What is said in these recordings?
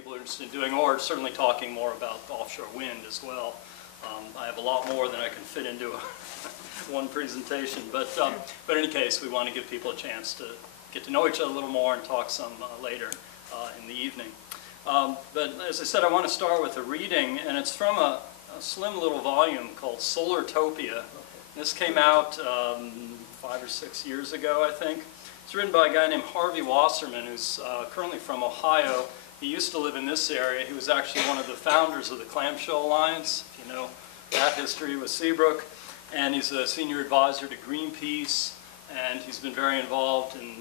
people are interested in doing, or certainly talking more about offshore wind as well. I have a lot more than I can fit into one presentation, but in any case, we want to give people a chance to get to know each other a little more and talk some later in the evening. But as I said, I want to start with a reading, and it's from a slim little volume called Solartopia. This came out 5 or 6 years ago, I think. It's written by a guy named Harvey Wasserman, who's currently from Ohio. He used to live in this area. He was actually one of the founders of the Clamshell Alliance, if you know that history with Seabrook. And he's a senior advisor to Greenpeace, and he's been very involved in,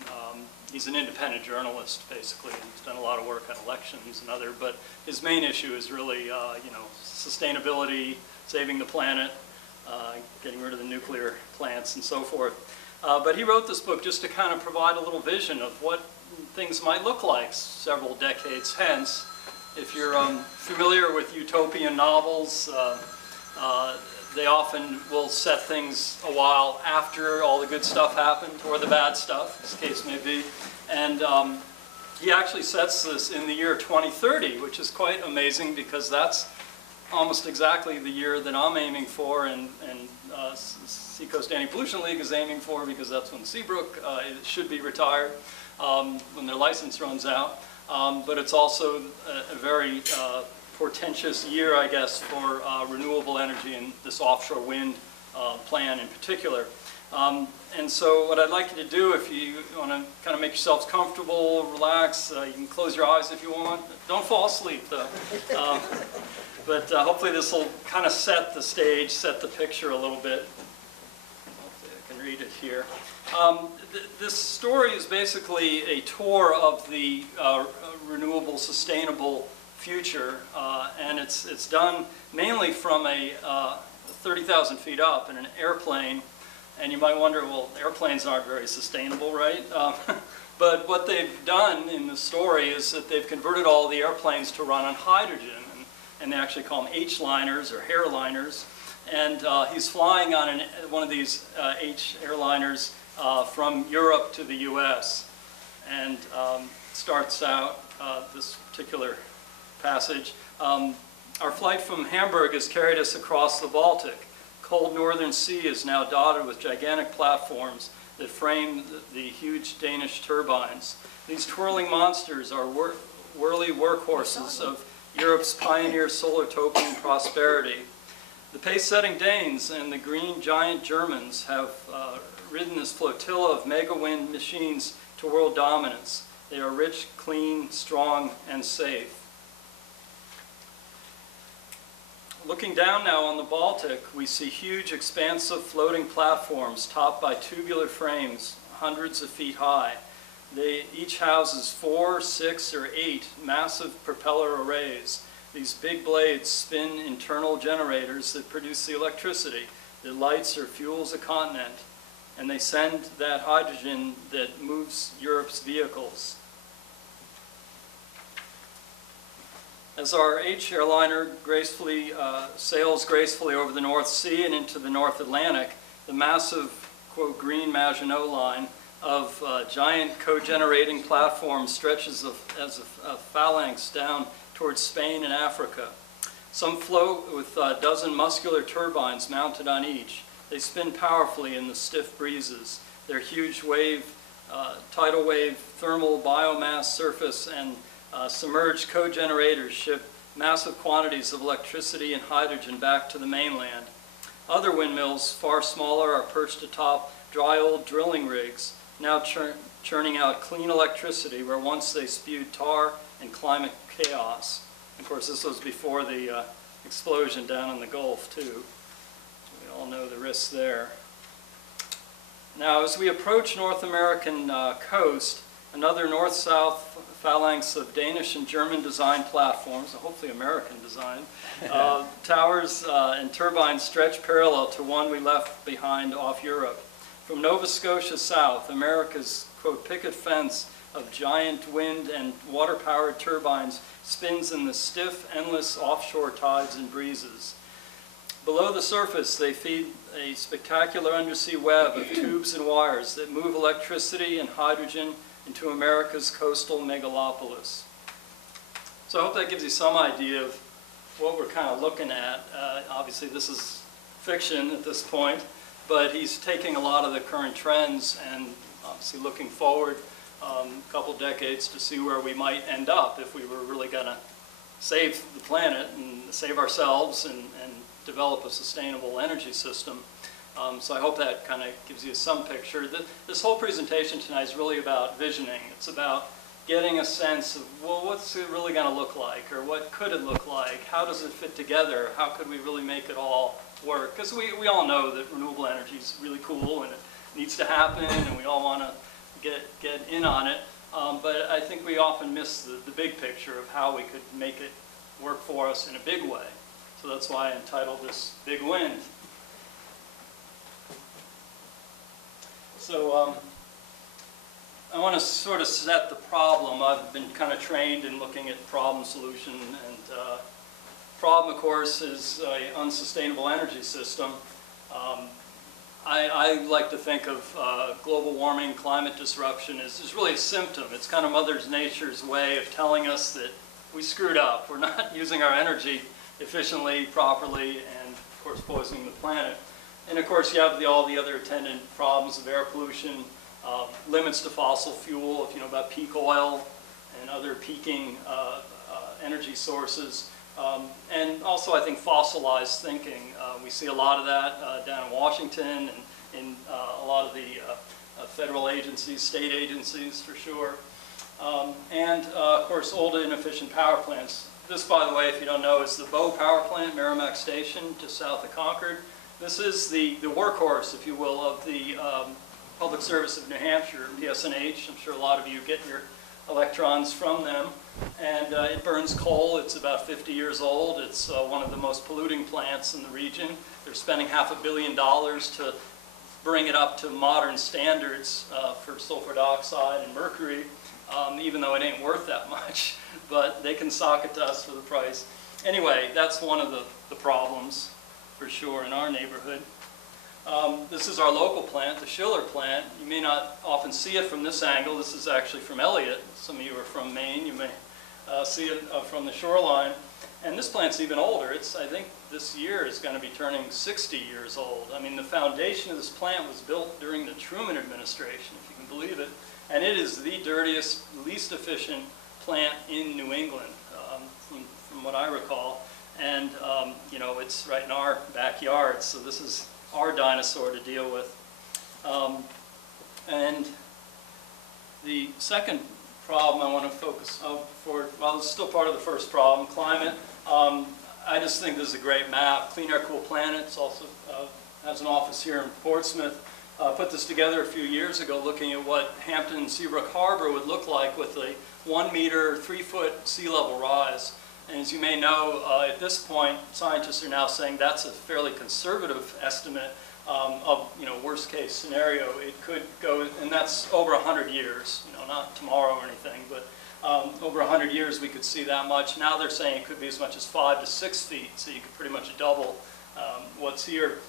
he's an independent journalist, basically. He's done a lot of work on elections and other, but his main issue is really, you know, sustainability, saving the planet, getting rid of the nuclear plants and so forth. But he wrote this book just to kind of provide a little vision of what things might look like several decades hence. If you're familiar with utopian novels, they often will set things a while after all the good stuff happened, or the bad stuff, as the case may be. And he actually sets this in the year 2030, which is quite amazing because that's almost exactly the year that I'm aiming for, and Seacoast Anti-Pollution League is aiming for, because that's when Seabrook should be retired, when their license runs out. But it's also a very portentous year, I guess, for renewable energy and this offshore wind plan in particular. And so what I'd like you to do, if you want to kind of make yourselves comfortable, relax, you can close your eyes if you want. Don't fall asleep, though. But hopefully this will kind of set the stage, set the picture a little bit. Hopefully I can read it here. This story is basically a tour of the renewable, sustainable future, and it's done mainly from a 30,000 feet up in an airplane. And you might wonder, well, airplanes aren't very sustainable, right? But what they've done in the story is that they've converted all the airplanes to run on hydrogen, and they actually call them H-liners or hairliners. And he's flying on one of these H-airliners from Europe to the US. And starts out this particular passage. Our flight from Hamburg has carried us across the Baltic. Cold northern sea is now dotted with gigantic platforms that frame the huge Danish turbines. These twirling monsters are whirly workhorses of Europe's pioneer solar-topian prosperity. The pace-setting Danes and the green giant Germans have ridden this flotilla of mega-wind machines to world dominance. They are rich, clean, strong, and safe. Looking down now on the Baltic, we see huge, expansive floating platforms topped by tubular frames, hundreds of feet high. They each houses 4, 6, or 8 massive propeller arrays. These big blades spin internal generators that produce the electricity that lights or fuels a continent, and they send that hydrogen that moves Europe's vehicles. As our H-airliner gracefully sails gracefully over the North Sea and into the North Atlantic, the massive, quote, green Maginot Line of giant co-generating platforms stretches as a phalanx down towards Spain and Africa. Some float with a dozen muscular turbines mounted on each. They spin powerfully in the stiff breezes. Their huge wave, tidal wave, thermal biomass surface, and submerged co-generators ship massive quantities of electricity and hydrogen back to the mainland. Other windmills, far smaller, are perched atop dry old drilling rigs, now churning out clean electricity where once they spewed tar and climate chaos. Of course, this was before the explosion down in the Gulf, too. We all know the risks there. Now, as we approach North American coast, another north-south phalanx of Danish and German design platforms, hopefully American design, towers and turbines stretch parallel to one we left behind off Europe. From Nova Scotia south, America's, quote, picket fence of giant wind and water-powered turbines spins in the stiff, endless offshore tides and breezes. Below the surface, they feed a spectacular undersea web of tubes and wires that move electricity and hydrogen into America's coastal megalopolis. So I hope that gives you some idea of what we're kind of looking at. Obviously this is fiction at this point, but he's taking a lot of the current trends and obviously looking forward a couple decades to see where we might end up if we were really going to save the planet and save ourselves and develop a sustainable energy system. So I hope that kind of gives you some picture. This whole presentation tonight is really about visioning. It's about getting a sense of, well, what's it really going to look like, or what could it look like? How does it fit together? How could we really make it all work? Because we all know that renewable energy is really cool and it needs to happen, and we all want to get in on it. But I think we often miss the big picture of how we could make it work for us in a big way. So that's why I entitled this Big Wind. So I want to sort of set the problem. I've been kind of trained in looking at problem solution, and problem, of course, is an unsustainable energy system. I like to think of global warming, climate disruption as really a symptom. It's kind of Mother Nature's way of telling us that we screwed up. We're not using our energy efficiently, properly, and of course poisoning the planet. And of course you have all the other attendant problems of air pollution, limits to fossil fuel, if you know about peak oil and other peaking energy sources. And also I think fossilized thinking. We see a lot of that down in Washington and in a lot of the federal agencies, state agencies for sure. And of course old inefficient power plants. This, by the way, if you don't know, is the Buoy power plant, Merrimack Station, just south of Concord. This is the workhorse, if you will, of the Public Service of New Hampshire, PSNH. I'm sure a lot of you get your electrons from them. And it burns coal. It's about 50 years old. It's one of the most polluting plants in the region. They're spending $500 million to bring it up to modern standards for sulfur dioxide and mercury, even though it ain't worth that much. But they can sock it to us for the price. Anyway, that's one of the problems for sure in our neighborhood. This is our local plant, the Schiller plant. You may not often see it from this angle. This is actually from Elliott. Some of you are from Maine. You may see it from the shoreline. And this plant's even older. It's, I think this year is going to be turning 60 years old. I mean, the foundation of this plant was built during the Truman administration, if you can believe it. And it is the dirtiest, least efficient plant in New England, from what I recall. And, you know, it's right in our backyard, so this is our dinosaur to deal with. And the second problem I want to focus on well, it's still part of the first problem, climate. I just think this is a great map. Clean Air, Cool Planet also has an office here in Portsmouth. Put this together a few years ago looking at what Hampton and Seabrook Harbor would look like with a 1 meter, 3 foot sea level rise. And as you may know, at this point, scientists are now saying that's a fairly conservative estimate of, you know, worst case scenario. It could go, and that's over 100 years, you know, not tomorrow or anything, but over 100 years we could see that much. Now they're saying it could be as much as 5 to 6 feet, so you could pretty much double what's here.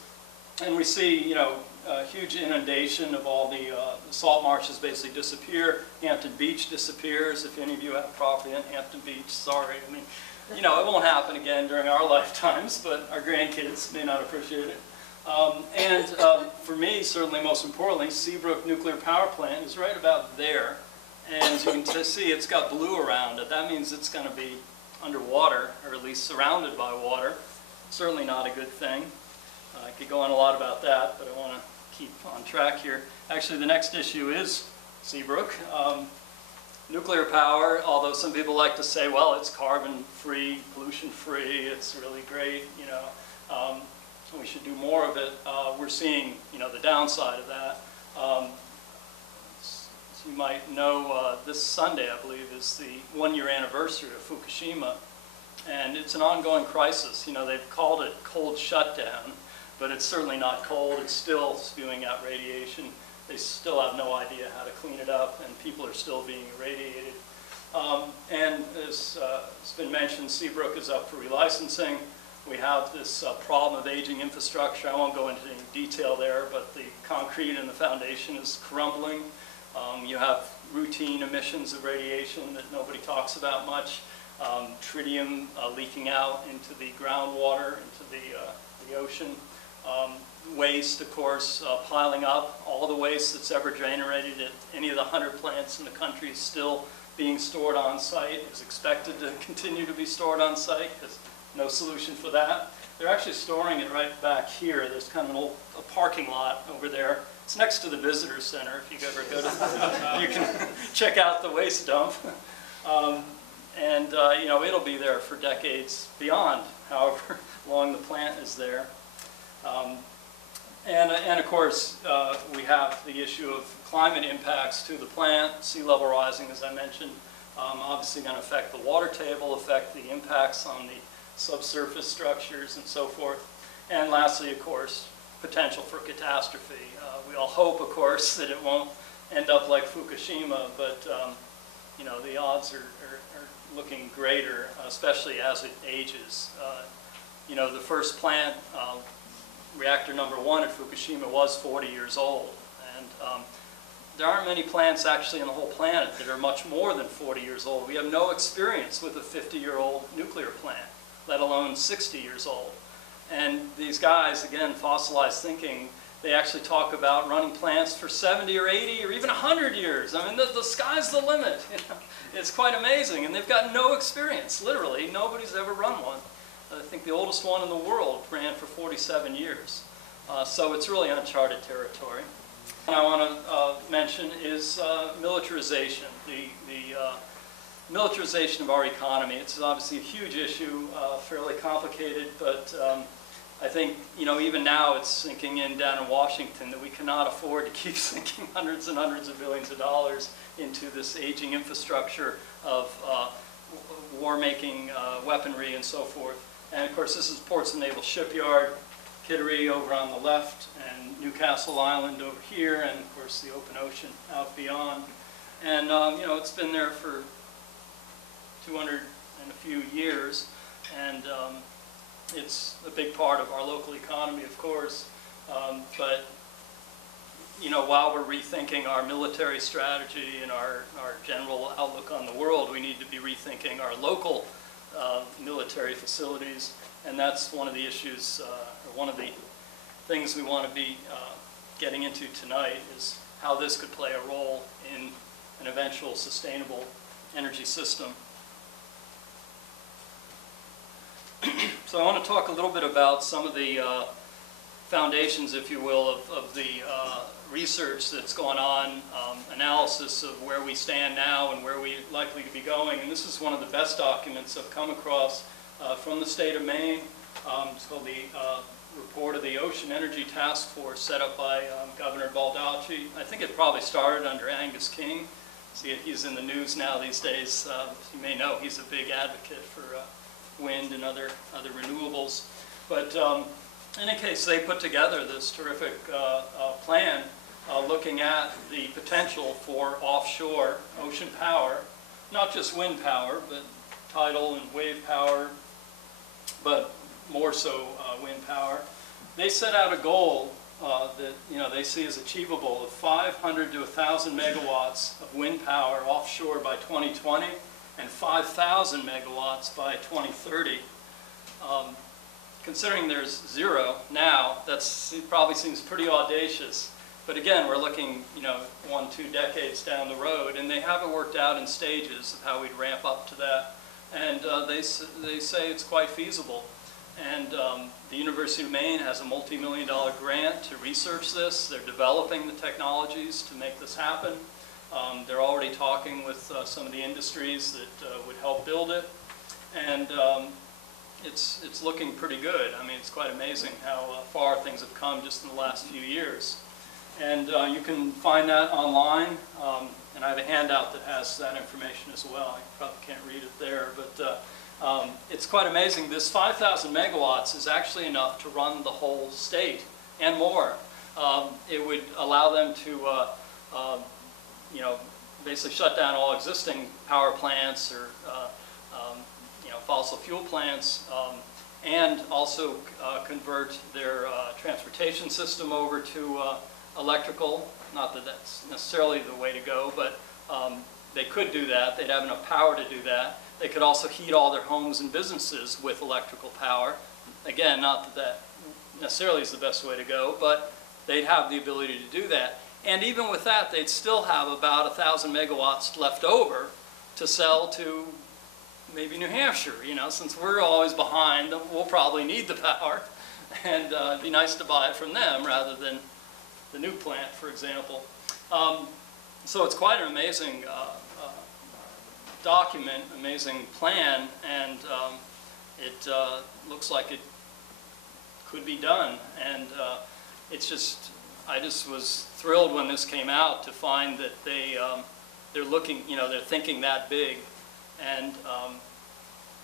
And we see, you know, a huge inundation of all the salt marshes basically disappear. Hampton Beach disappears. If any of you have property in Hampton Beach, sorry. I mean, you know, it won't happen again during our lifetimes, but our grandkids may not appreciate it. And for me, certainly most importantly, Seabrook Nuclear Power Plant is right about there. And as you can see, it's got blue around it. That means it's going to be underwater, or at least surrounded by water. Certainly not a good thing. I could go on a lot about that, but I want to keep on track here. Actually, the next issue is Seabrook. Nuclear power, although some people like to say, well, it's carbon-free, pollution-free, it's really great, you know, we should do more of it. We're seeing, you know, the downside of that. As you might know, this Sunday, I believe, is the 1-year anniversary of Fukushima, and it's an ongoing crisis. You know, they've called it cold shutdown, but it's certainly not cold. It's still spewing out radiation. They still have no idea how to clean it up, and people are still being irradiated. And as it's been mentioned, Seabrook is up for relicensing. We have this problem of aging infrastructure. I won't go into any detail there, but the concrete in the foundation is crumbling. You have routine emissions of radiation that nobody talks about much. tritium leaking out into the groundwater, into the ocean. Waste, of course, piling up. All the waste that's ever generated at any of the 100 plants in the country is still being stored on site, is expected to continue to be stored on site. There's no solution for that. They're actually storing it right back here. There's kind of a parking lot over there. It's next to the visitor center. If you ever go to, you can check out the waste dump. You know, it'll be there for decades beyond, however long the plant is there. And of course, we have the issue of climate impacts to the plant, sea level rising, as I mentioned, obviously going to affect the water table, affect the impacts on the subsurface structures and so forth. And lastly, of course, potential for catastrophe. We all hope, of course, that it won't end up like Fukushima, but you know, the odds are looking greater, especially as it ages. You know, the first plant, reactor number 1 at Fukushima, was 40 years old. And there aren't many plants actually on the whole planet that are much more than 40 years old. We have no experience with a 50-year-old nuclear plant, let alone 60 years old. And these guys, again, fossilized thinking, they actually talk about running plants for 70 or 80 or even 100 years. I mean, the sky's the limit. You know? It's quite amazing. And they've got no experience, literally. Nobody's ever run one. I think the oldest one in the world ran for 47 years. So it's really uncharted territory. And I want to mention is militarization, the militarization of our economy. It's obviously a huge issue, fairly complicated, but I think, you know, even now it's sinking in down in Washington that we cannot afford to keep sinking hundreds and hundreds of billions of dollars into this aging infrastructure of war-making weaponry and so forth. And of course, this is Portsmouth Naval Shipyard, Kittery over on the left, and Newcastle Island over here, and of course the open ocean out beyond. And you know, it's been there for 200 and a few years, and it's a big part of our local economy, of course. But you know, while we're rethinking our military strategy and our general outlook on the world, we need to be rethinking our local military facilities, and that's one of the issues, or one of the things we want to be getting into tonight, is how this could play a role in an eventual sustainable energy system. So I want to talk a little bit about some of the foundations, if you will, of the research that's going on, analysis of where we stand now and where we're likely to be going. And this is one of the best documents I've come across from the state of Maine. It's called the Report of the Ocean Energy Task Force, set up by Governor Baldacci. I think it probably started under Angus King. See, he's in the news now these days. You may know he's a big advocate for wind and other renewables. But in any case, they put together this terrific plan looking at the potential for offshore ocean power, not just wind power, but tidal and wave power, but more so wind power. They set out a goal that, you know, they see as achievable of 500 to 1,000 megawatts of wind power offshore by 2020 and 5,000 megawatts by 2030. Considering there's 0 now, it probably seems pretty audacious. But again, we're looking, you know, 1-2 decades down the road, and they have it worked out in stages of how we'd ramp up to that. And they say it's quite feasible. And the University of Maine has a multi-million-dollar grant to research this. They're developing the technologies to make this happen. They're already talking with some of the industries that would help build it. And it's looking pretty good. I mean, it's quite amazing how far things have come just in the last few years. And you can find that online. And I have a handout that has that information as well. I probably can't read it there, but it's quite amazing. This 5,000 megawatts is actually enough to run the whole state and more. It would allow them to, you know, basically shut down all existing power plants or, you know, fossil fuel plants, and also convert their transportation system over to electrical. Not that that's necessarily the way to go, but they could do that. They'd have enough power to do that. They could also heat all their homes and businesses with electrical power. Again, not that that necessarily is the best way to go, but they'd have the ability to do that. And even with that, they'd still have about 1,000 megawatts left over to sell to maybe New Hampshire. You know, since we're always behind, we'll probably need the power, and it'd be nice to buy it from them rather than the new plant, for example. So it's quite an amazing document, amazing plan, and it looks like it could be done. And it's just, I just was thrilled when this came out to find that they're looking, you know, they're thinking that big, and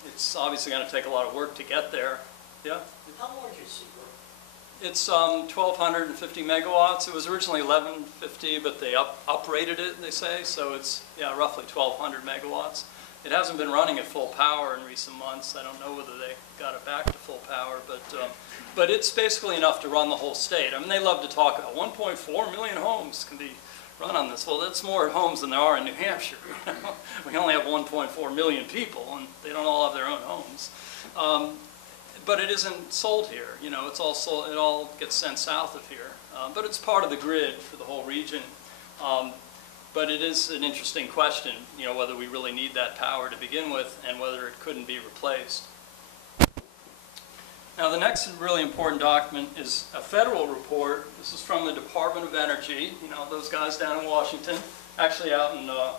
it's obviously going to take a lot of work to get there. Yeah. How large is Seacoast? It's 1,250 megawatts. It was originally 1,150, but they uprated it, they say, so it's, yeah, roughly 1,200 megawatts. It hasn't been running at full power in recent months. I don't know whether they got it back to full power, but it's basically enough to run the whole state. I mean, they love to talk about 1.4 million homes can be run on this. Well, that's more homes than there are in New Hampshire. We only have 1.4 million people, and they don't all have their own homes. But it isn't sold here. You know, it's all sold, it all gets sent south of here. But it's part of the grid for the whole region. But it is an interesting question, you know, whether we really need that power to begin with and whether it couldn't be replaced. Now, the next really important document is a federal report. This is from the Department of Energy, you know, those guys down in Washington, actually out in, I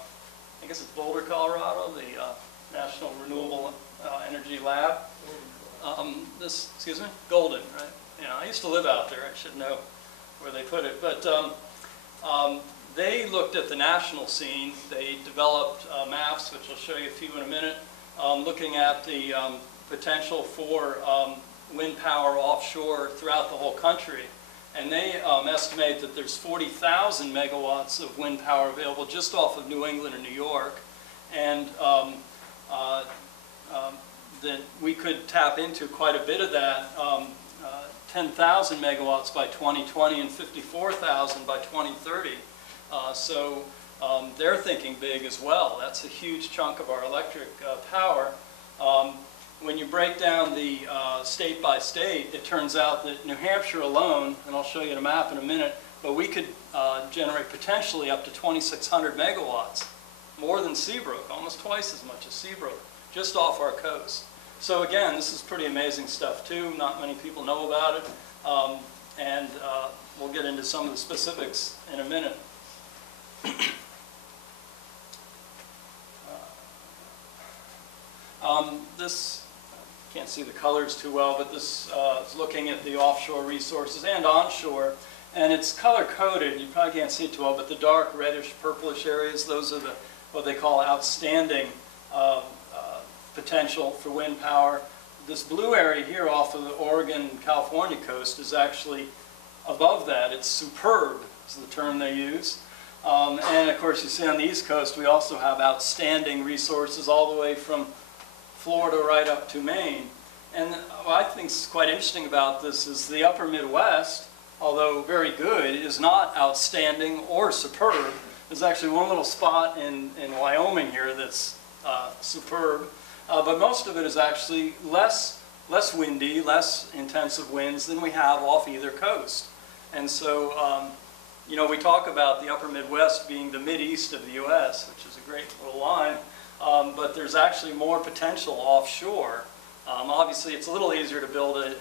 guess it's Boulder, Colorado, the National Renewable Energy Lab. Excuse me? Golden, right? Yeah, I used to live out there. I should know where they put it. But they looked at the national scene. They developed maps, which I'll show you a few in a minute, looking at the potential for wind power offshore throughout the whole country. And they estimate that there's 40,000 megawatts of wind power available just off of New England and New York. And that we could tap into quite a bit of that, 10,000 megawatts by 2020 and 54,000 by 2030. So they're thinking big as well. That's a huge chunk of our electric power. When you break down the state by state, it turns out that New Hampshire alone, and I'll show you the map in a minute, but we could generate potentially up to 2,600 megawatts, more than Seabrook, almost twice as much as Seabrook, just off our coast. So again, this is pretty amazing stuff too. Not many people know about it, and we'll get into some of the specifics in a minute. This, can't see the colors too well, but this is looking at the offshore resources and onshore, and it's color-coded. You probably can't see it too well, but the dark reddish purplish areas, those are the what they call outstanding potential for wind power. This blue area here off of the Oregon, California coast is actually above that. It's superb, is the term they use. And of course, you see on the East Coast, we also have outstanding resources all the way from Florida right up to Maine. And what I think is quite interesting about this is the upper Midwest, although very good, is not outstanding or superb. There's actually one little spot in Wyoming here that's superb. But most of it is actually less windy, less intensive winds than we have off either coast. And so, you know, we talk about the upper Midwest being the Mideast of the U.S., which is a great little line, but there's actually more potential offshore. Obviously, it's a little easier to build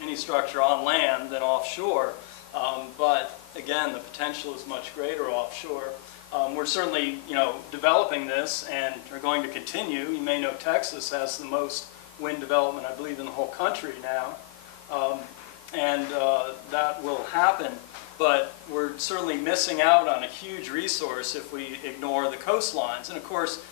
any structure on land than offshore, but again, the potential is much greater offshore. We're certainly, you know, developing this and are going to continue. You may know Texas has the most wind development, I believe, in the whole country now, and that will happen. But we're certainly missing out on a huge resource if we ignore the coastlines. And of course,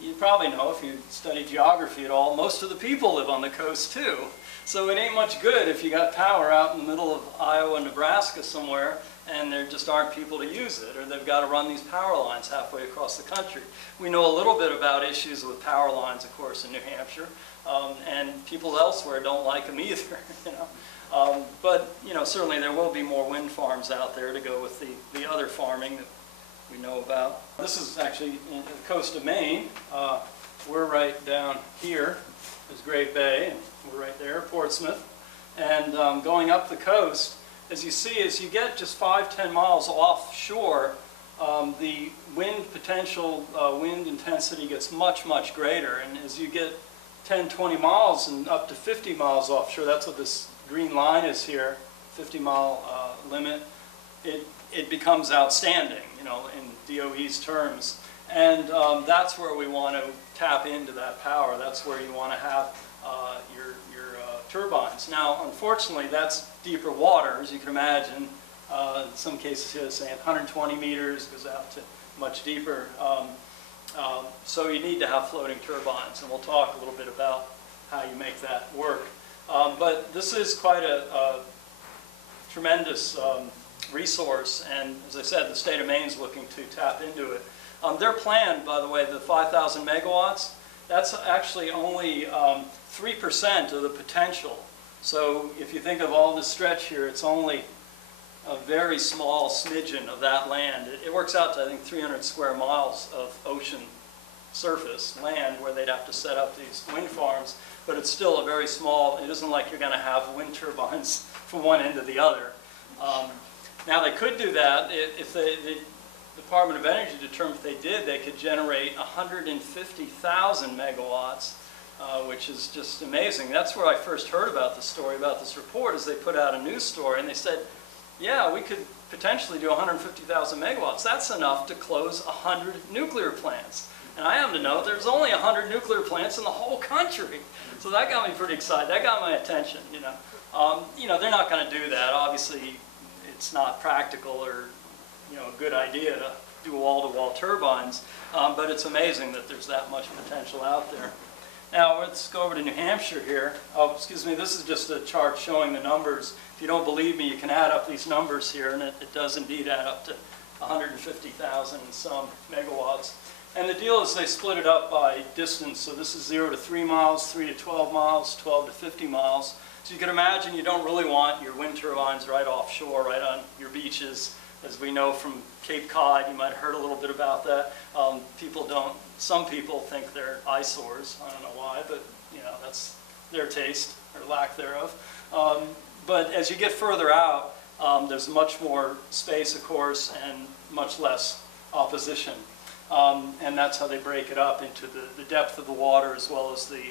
you probably know, if you study geography at all, most of the people live on the coast too. So it ain't much good if you got power out in the middle of Iowa and Nebraska somewhere and there just aren't people to use it, or they've got to run these power lines halfway across the country. We know a little bit about issues with power lines, of course, in New Hampshire, and people elsewhere don't like them either, you know. But, you know, certainly there will be more wind farms out there to go with the other farming that we know about. This is actually in the coast of Maine. We're right down here. There's Great Bay, and we're right there, Portsmouth. And going up the coast, as you see, as you get just 5–10 miles offshore, the wind potential, wind intensity gets much, much greater. And as you get 10–20 miles and up to 50 miles offshore, that's what this green line is here, 50-mile limit, it becomes outstanding, you know, in DOE's terms. And that's where we want to tap into that power. That's where you want to have your turbines. Now, unfortunately, that's deeper water, as you can imagine. In some cases here, saying 120 meters, goes out to much deeper. So you need to have floating turbines, and we'll talk a little bit about how you make that work. But this is quite a tremendous resource, and as I said, the state of Maine is looking to tap into it. Their plan, by the way, the 5,000 megawatts, that's actually only 3% of the potential. So if you think of all this stretch here, it's only a very small smidgen of that land. It works out to, I think, 300 square miles of ocean surface land where they'd have to set up these wind farms, but it's still a very small, it isn't like you're going to have wind turbines from one end to the other. Now they could do that if the Department of Energy determined if they did, they could generate 150,000 megawatts, which is just amazing. That's where I first heard about the story, about this report, is they put out a news story and they said, yeah, we could potentially do 150,000 megawatts. That's enough to close 100 nuclear plants. And I happen to know there's only 100 nuclear plants in the whole country. So that got me pretty excited. That got my attention, you know. They're not going to do that. Obviously, it's not practical or, you know, a good idea to do wall-to-wall turbines. But it's amazing that there's that much potential out there. Now, let's go over to New Hampshire here. Oh, excuse me, this is just a chart showing the numbers. If you don't believe me, you can add up these numbers here, and it does indeed add up to 150,000 and some megawatts. And the deal is they split it up by distance. So this is 0 to 3 miles, 3 to 12 miles, 12 to 50 miles. So you can imagine you don't really want your wind turbines right offshore, right on your beaches. As we know from Cape Cod, you might have heard a little bit about that. Some people think they're eyesores. I don't know why, but you know, that's their taste or lack thereof. But as you get further out, there's much more space, of course, and much less opposition. And that's how they break it up into the depth of the water as well as the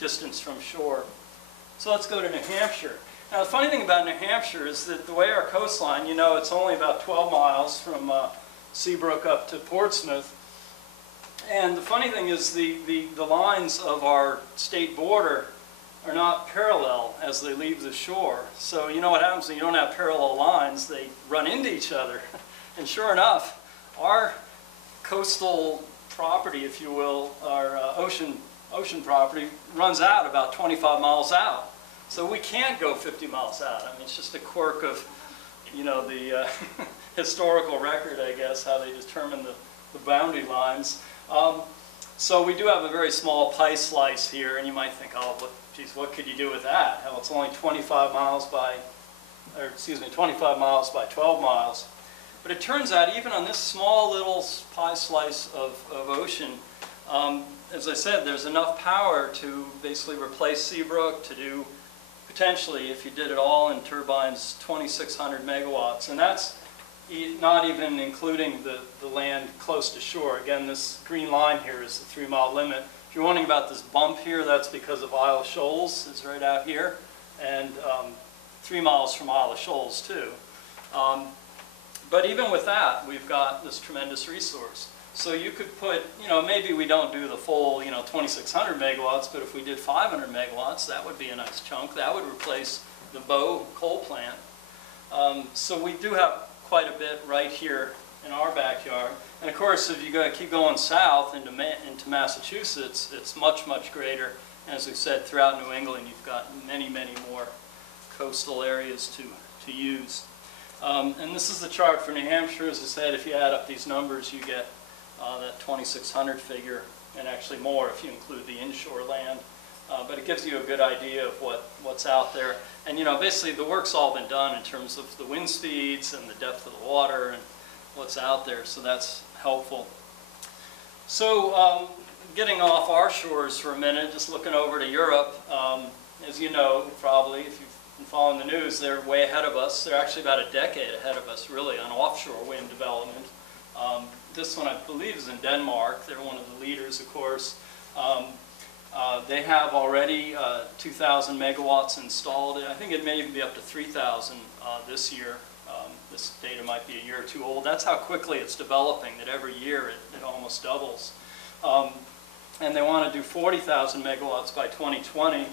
distance from shore. So let's go to New Hampshire. Now the funny thing about New Hampshire is that the way our coastline, you know, it's only about 12 miles from Seabrook up to Portsmouth. And the funny thing is the lines of our state border are not parallel as they leave the shore. So you know what happens when you don't have parallel lines? They run into each other. And sure enough, our coastal property, if you will, our ocean property, runs out about 25 miles out. So we can't go 50 miles out. I mean, it's just a quirk of, you know, the historical record, I guess, how they determine the boundary lines. So we do have a very small pie slice here, and you might think, oh, geez, what could you do with that? Hell, it's only 25 miles by 12 miles. But it turns out, even on this small little pie slice of ocean, as I said, there's enough power to basically replace Seabrook, to do potentially, if you did it all in turbines, 2,600 megawatts. And that's not even including the land close to shore. Again, this green line here is the 3-mile limit. If you're wondering about this bump here, that's because of Isle of Shoals. It's right out here. And 3 miles from Isle of Shoals, too. But even with that, we've got this tremendous resource. So you could put, you know, maybe we don't do the full, you know, 2,600 megawatts, but if we did 500 megawatts, that would be a nice chunk. That would replace the Buoy coal plant. So we do have quite a bit right here in our backyard. And of course, if you keep going south into Massachusetts, it's much, much greater. And as we said, throughout New England, you've got many, many more coastal areas to use. And this is the chart for New Hampshire. As I said, if you add up these numbers, you get that 2,600 figure, and actually more if you include the inshore land. But it gives you a good idea of what's out there. And you know, basically the work's all been done in terms of the wind speeds and the depth of the water, and what's out there, so that's helpful. So getting off our shores for a minute, just looking over to Europe, as you know, probably, if you've been following the news, they're way ahead of us. They're actually about a decade ahead of us, really, on offshore wind development. This one, I believe, is in Denmark. They're one of the leaders, of course. They have already 2,000 megawatts installed. I think it may even be up to 3,000 this year. This data might be a year or two old. That's how quickly it's developing, that every year it almost doubles. And they want to do 40,000 megawatts by 2020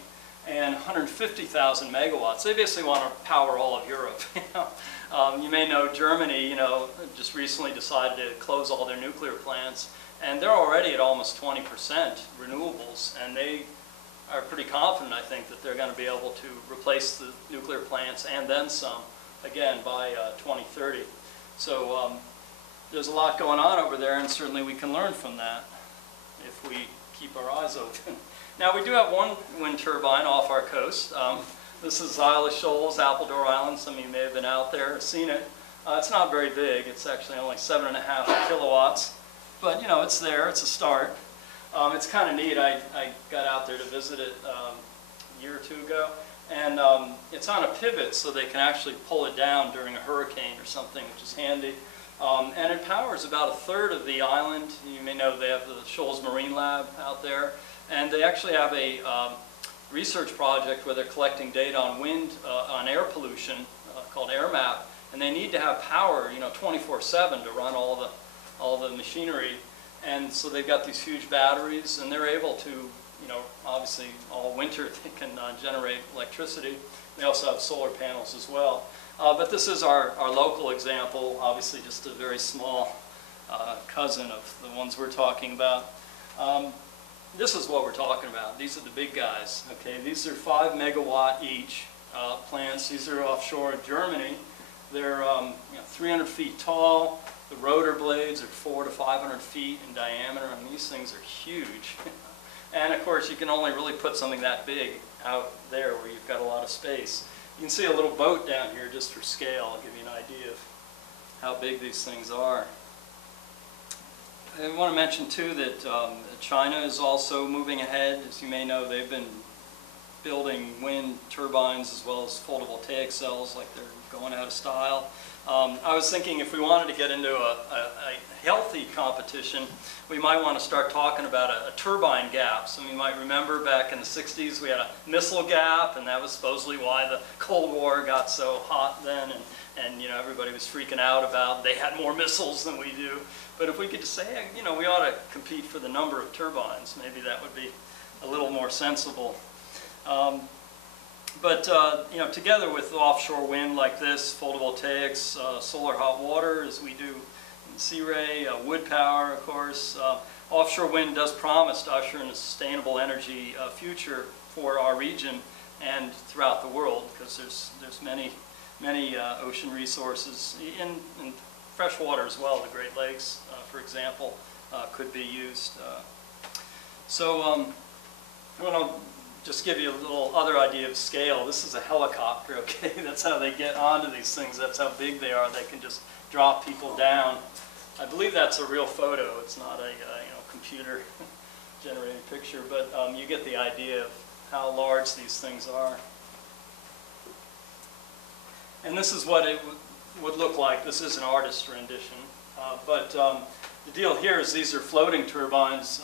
and 150,000 megawatts. They basically want to power all of Europe. You may know Germany, just recently decided to close all their nuclear plants, and they're already at almost 20% renewables, and they are pretty confident, I think, that they're going to be able to replace the nuclear plants and then some, again, by 2030. So there's a lot going on over there, and certainly we can learn from that if we keep our eyes open. Now, we do have one wind turbine off our coast. This is Isle of Shoals, Appledore Island. Some of you may have been out there, seen it. It's not very big. It's actually only 7.5 kilowatts. But, it's there. It's a start. It's kind of neat. I got out there to visit it a year or two ago. And it's on a pivot, so they can actually pull it down during a hurricane or something, which is handy. And it powers about a third of the island. You may know they have the Shoals Marine Lab out there. And they actually have a research project where they're collecting data on wind, on air pollution, called AirMap. And they need to have power, 24/7 to run all the machinery. And so they've got these huge batteries, and they're able to, obviously all winter they can generate electricity. They also have solar panels as well. But this is our local example, obviously just a very small cousin of the ones we're talking about. This is what we're talking about. These are the big guys. Okay, these are 5 megawatt each plants. These are offshore in Germany. They're 300 feet tall. The rotor blades are 400 to 500 feet in diameter. I mean, these things are huge. And of course, you can only really put something that big out there where you've got a lot of space. You can see a little boat down here just for scale. I'll give you an idea of how big these things are. I want to mention too that China is also moving ahead. As you may know, they've been building wind turbines as well as photovoltaic cells, like they're going out of style. I was thinking if we wanted to get into a healthy competition, we might want to start talking about a turbine gap. Some of you might remember back in the 60s we had a missile gap, and that was supposedly why the Cold War got so hot then, and everybody was freaking out about they had more missiles than we do. But if we could just say, we ought to compete for the number of turbines, maybe that would be a little more sensible. Together with offshore wind like this, photovoltaics, solar hot water, as we do in SEAREI, wood power, of course, offshore wind does promise to usher in a sustainable energy future for our region and throughout the world, because there's many ocean resources in fresh water as well. The Great Lakes, for example, could be used. I want to just give you a little other idea of scale. This is a helicopter, okay? That's how they get onto these things. That's how big they are. They can just drop people down. I believe that's a real photo. It's not a computer-generated picture, but you get the idea of how large these things are. And this is what it would look like. This is an artist's rendition. The deal here is these are floating turbines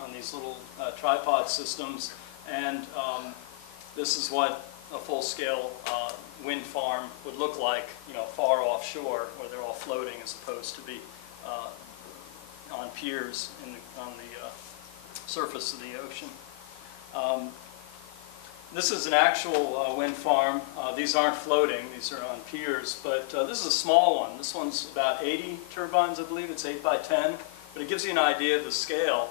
on these little tripod systems. And this is what a full-scale wind farm would look like, far offshore, where they're all floating as opposed to be on piers on the surface of the ocean. This is an actual wind farm. These aren't floating. These are on piers. But this is a small one. This one's about 80 turbines, I believe. It's 8 by 10. But it gives you an idea of the scale.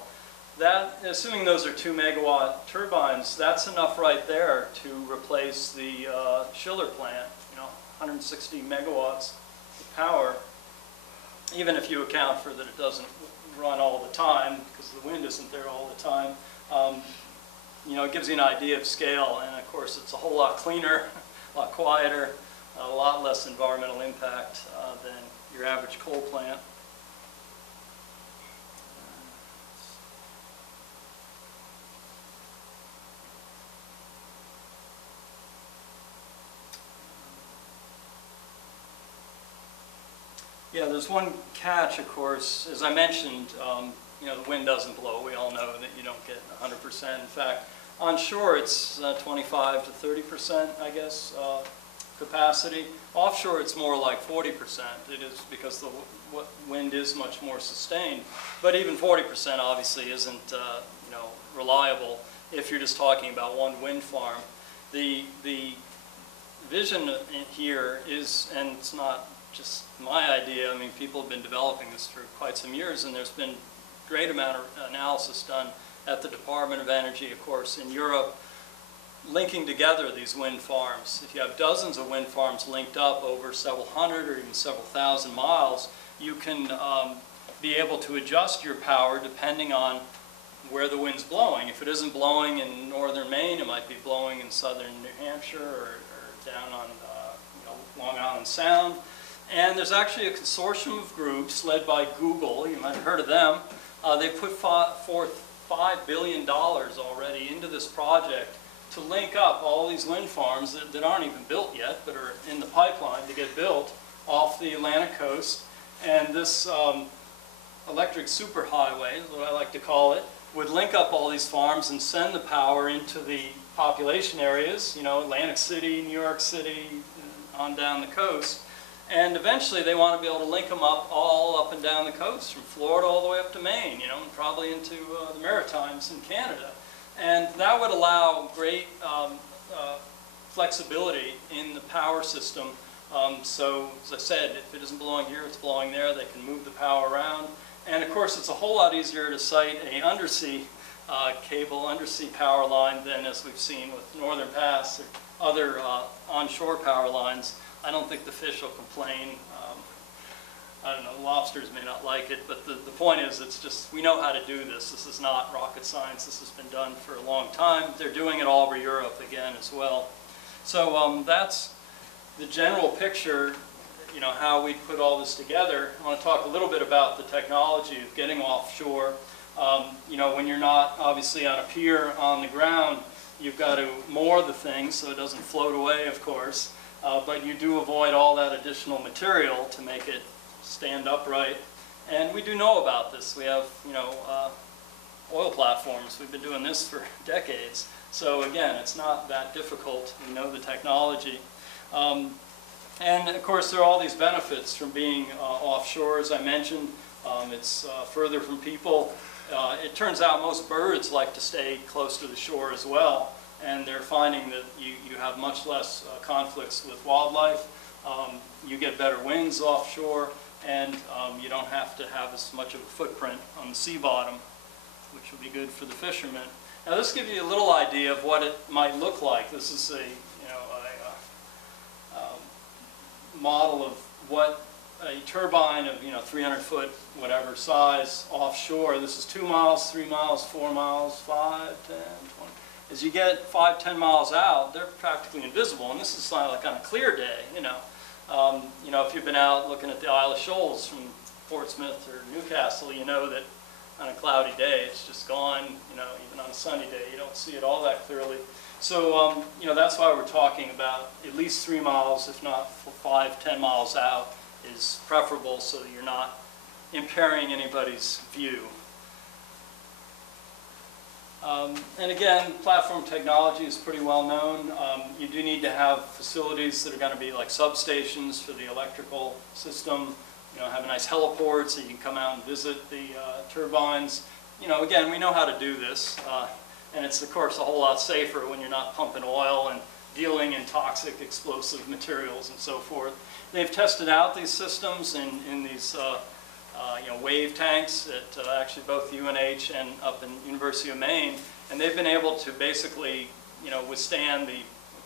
That, assuming those are 2 megawatt turbines, that's enough right there to replace the Schiller plant, 160 megawatts of power, even if you account for that it doesn't run all the time, because the wind isn't there all the time. It gives you an idea of scale, and of course it's a whole lot cleaner, a lot quieter, a lot less environmental impact than your average coal plant. Yeah, there's one catch, of course. As I mentioned, you know, the wind doesn't blow. We all know that you don't get 100%. In fact, onshore it's 25 to 30%, I guess, capacity. Offshore it's more like 40%. It is because the wind is much more sustained. But even 40% obviously isn't, you know, reliable if you're just talking about one wind farm. The vision here is, and it's not just my idea. I mean, people have been developing this for quite some years, and there's been a great amount of analysis done at the Department of Energy, of course, in Europe, linking together these wind farms. If you have dozens of wind farms linked up over several hundred or even several thousand miles, you can be able to adjust your power depending on where the wind's blowing. If it isn't blowing in northern Maine, it might be blowing in southern New Hampshire or down on you know, Long Island Sound. And there's actually a consortium of groups led by Google. You might have heard of them. They put forth $5 billion already into this project to link up all these wind farms that aren't even built yet, but are in the pipeline to get built off the Atlantic coast. And this electric superhighway, is what I like to call it, would link up all these farms and send the power into the population areas, you know, Atlantic City, New York City, on down the coast. And eventually they want to be able to link them up all up and down the coast, from Florida all the way up to Maine, you know, and probably into the Maritimes in Canada. And that would allow great flexibility in the power system. So, as I said, if it isn't blowing here, it's blowing there. They can move the power around. And of course, it's a whole lot easier to site an undersea cable, undersea power line than as we've seen with Northern Pass or other onshore power lines. I don't think the fish will complain. I don't know, lobsters may not like it, but the point is, it's just, we know how to do this. This is not rocket science. This has been done for a long time. They're doing it all over Europe again as well. So that's the general picture, you know, how we put all this together. I want to talk a little bit about the technology of getting offshore. You know, when you're not obviously on a pier on the ground, you've got to moor the thing so it doesn't float away, of course. But you do avoid all that additional material to make it stand upright. And we do know about this. We have, you know, oil platforms. We've been doing this for decades. So again, it's not that difficult. We know the technology. And of course, there are all these benefits from being offshore, as I mentioned. It's further from people. It turns out most birds like to stay close to the shore as well. And they're finding that you have much less conflicts with wildlife. You get better winds offshore, and you don't have to have as much of a footprint on the sea bottom, which will be good for the fishermen. Now, this gives you a little idea of what it might look like. This is a model of what a turbine of 300-foot whatever size offshore. This is 2 miles, 3 miles, 4 miles, 5, 10, 20. As you get 5, 10 miles out, they're practically invisible, and this is like on a clear day, you know. If you've been out looking at the Isle of Shoals from Portsmouth or Newcastle, you know that on a cloudy day, it's just gone. You know, even on a sunny day, you don't see it all that clearly. So, that's why we're talking about at least 3 miles, if not 5, 10 miles out, is preferable so that you're not impairing anybody's view. And again, platform technology is pretty well known. You do need to have facilities that are going to be like substations for the electrical system. Have a nice heliport so you can come out and visit the turbines. Again, we know how to do this. And it's, of course, a whole lot safer when you're not pumping oil and dealing in toxic explosive materials and so forth. They've tested out these systems in these wave tanks at actually both UNH and up in University of Maine, and they've been able to basically withstand the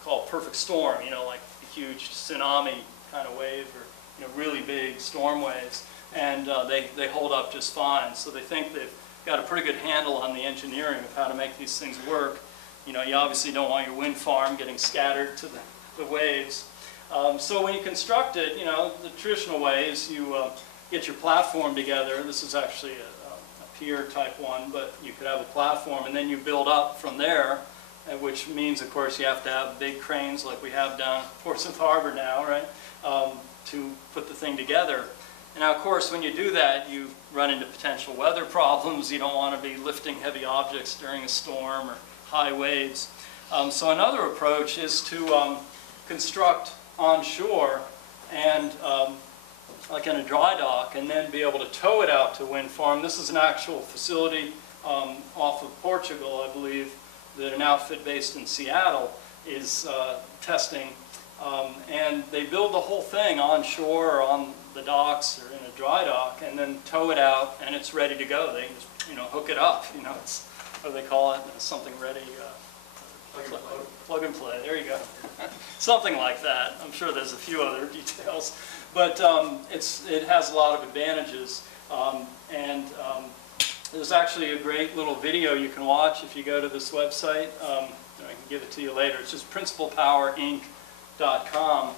called perfect storm, like a huge tsunami kind of wave or really big storm waves, and they hold up just fine. So they think they've got a pretty good handle on the engineering of how to make these things work. You obviously don't want your wind farm getting scattered to the waves. So when you construct it, you know, the traditional way is you get your platform together. This is actually a pier type one, but you could have a platform, and then you build up from there, which means, of course, you have to have big cranes like we have down at Portsmouth Harbor now, right, to put the thing together. And now, of course, when you do that, you run into potential weather problems. You don't want to be lifting heavy objects during a storm or high waves. So another approach is to construct onshore and like in a dry dock, and then be able to tow it out to a wind farm. This is an actual facility off of Portugal, I believe, that an outfit based in Seattle is testing. And they build the whole thing onshore or on the docks or in a dry dock, and then tow it out, and it's ready to go. They just, you know, hook it up. You know, it's, what do they call it? Something ready. Plug and play. There you go. Something like that. I'm sure there's a few other details, but it has a lot of advantages. There's actually a great little video you can watch if you go to this website. I can give it to you later. It's just principalpowerinc.com.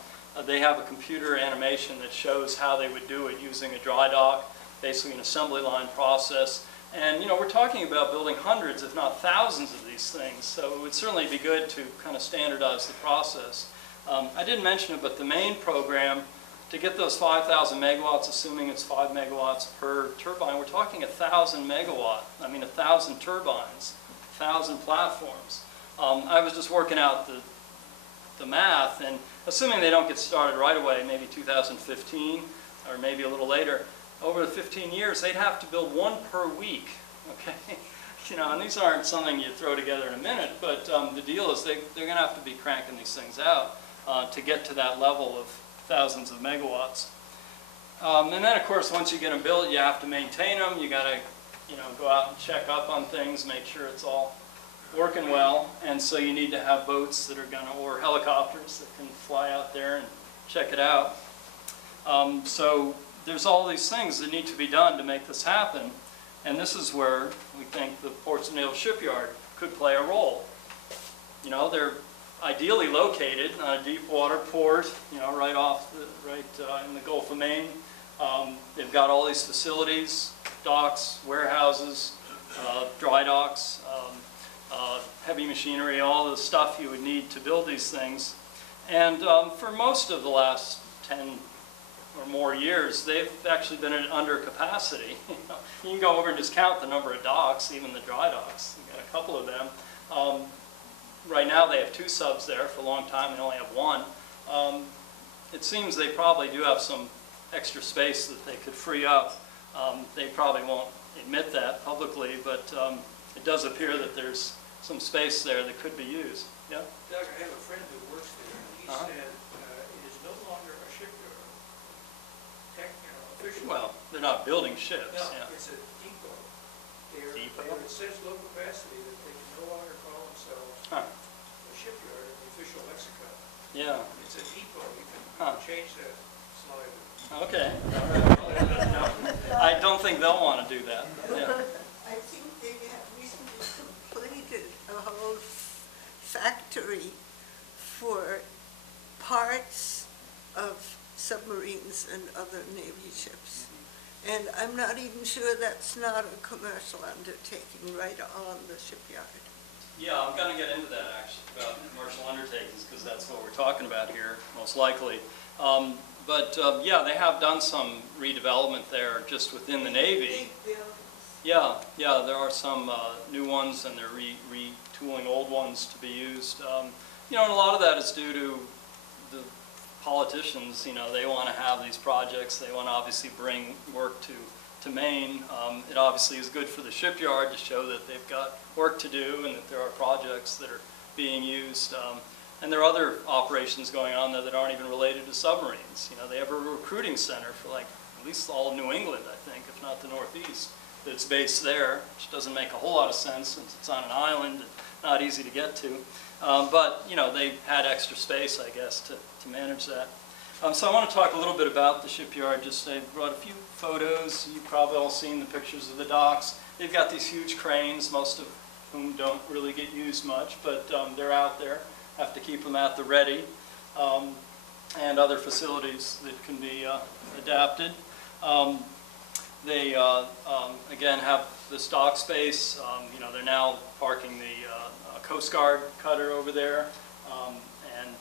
They have a computer animation that shows how they would do it using a dry dock, basically an assembly line process. And, you know, we're talking about building hundreds, if not thousands of these things, so it would certainly be good to kind of standardize the process. I didn't mention it, but the main program, to get those 5,000 megawatts, assuming it's 5 megawatts per turbine, we're talking 1,000 megawatt, 1,000 turbines, 1,000 platforms. I was just working out the math, and assuming they don't get started right away, maybe 2015 or maybe a little later, over the 15 years, they'd have to build one per week, okay? You know, and these aren't something you throw together in a minute, but the deal is they're going to have to be cranking these things out to get to that level of thousands of megawatts. And then, of course, once you get them built, you have to maintain them. You got to, you know, go out and check up on things, make sure it's all working well. And so you need to have boats that are going to, or helicopters that can fly out there and check it out. So there's all these things that need to be done to make this happen, and this is where we think the Portsmouth Naval Shipyard could play a role. You know, they're ideally located on a deep water port, you know, right in the Gulf of Maine. They've got all these facilities, docks, warehouses, dry docks, heavy machinery, all the stuff you would need to build these things. And for most of the last 10 or more years, they've actually been under capacity. You can go over and just count the number of docks, even the dry docks. You've got a couple of them. Right now they have 2 subs there. For a long time they only have 1. It seems they probably do have some extra space that they could free up. They probably won't admit that publicly, but it does appear that there's some space there that could be used. Yeah? Doug, I have a friend who works there, and he said it is no longer a shipyard. Officially. Well, they're not building ships. No, yeah. It's a depot. Depot? It says low capacity that they can no longer call themselves a shipyard in the official lexicon. Yeah. It's a depot. You can change that slide. Okay. All right. No, I don't think they'll want to do that. Yeah. I think they have recently completed a whole factory for parts of submarines and other Navy ships. And I'm not even sure that's not a commercial undertaking right on the shipyard. Yeah, I'm going to get into that actually, about commercial undertakings, because that's what we're talking about here, most likely. Yeah, they have done some redevelopment there just within the Navy. Yeah, there are some new ones, and they're retooling old ones to be used. You know, and a lot of that is due to the politicians. You know, they want to have these projects. They want to obviously bring work to Maine. It obviously is good for the shipyard to show that they've got work to do and that there are projects that are being used. And there are other operations going on there that aren't even related to submarines. You know, they have a recruiting center for like at least all of New England, I think, if not the Northeast, that's based there, which doesn't make a whole lot of sense since it's on an island and not easy to get to. But, you know, they had extra space, I guess, to manage that. So I want to talk a little bit about the shipyard. Just I brought a few photos. You've probably all seen the pictures of the docks. They've got these huge cranes, most of whom don't really get used much, but they're out there. Have to keep them at the ready. and other facilities that can be adapted. They, again, have this dock space. You know, they're now parking the Coast Guard cutter over there, and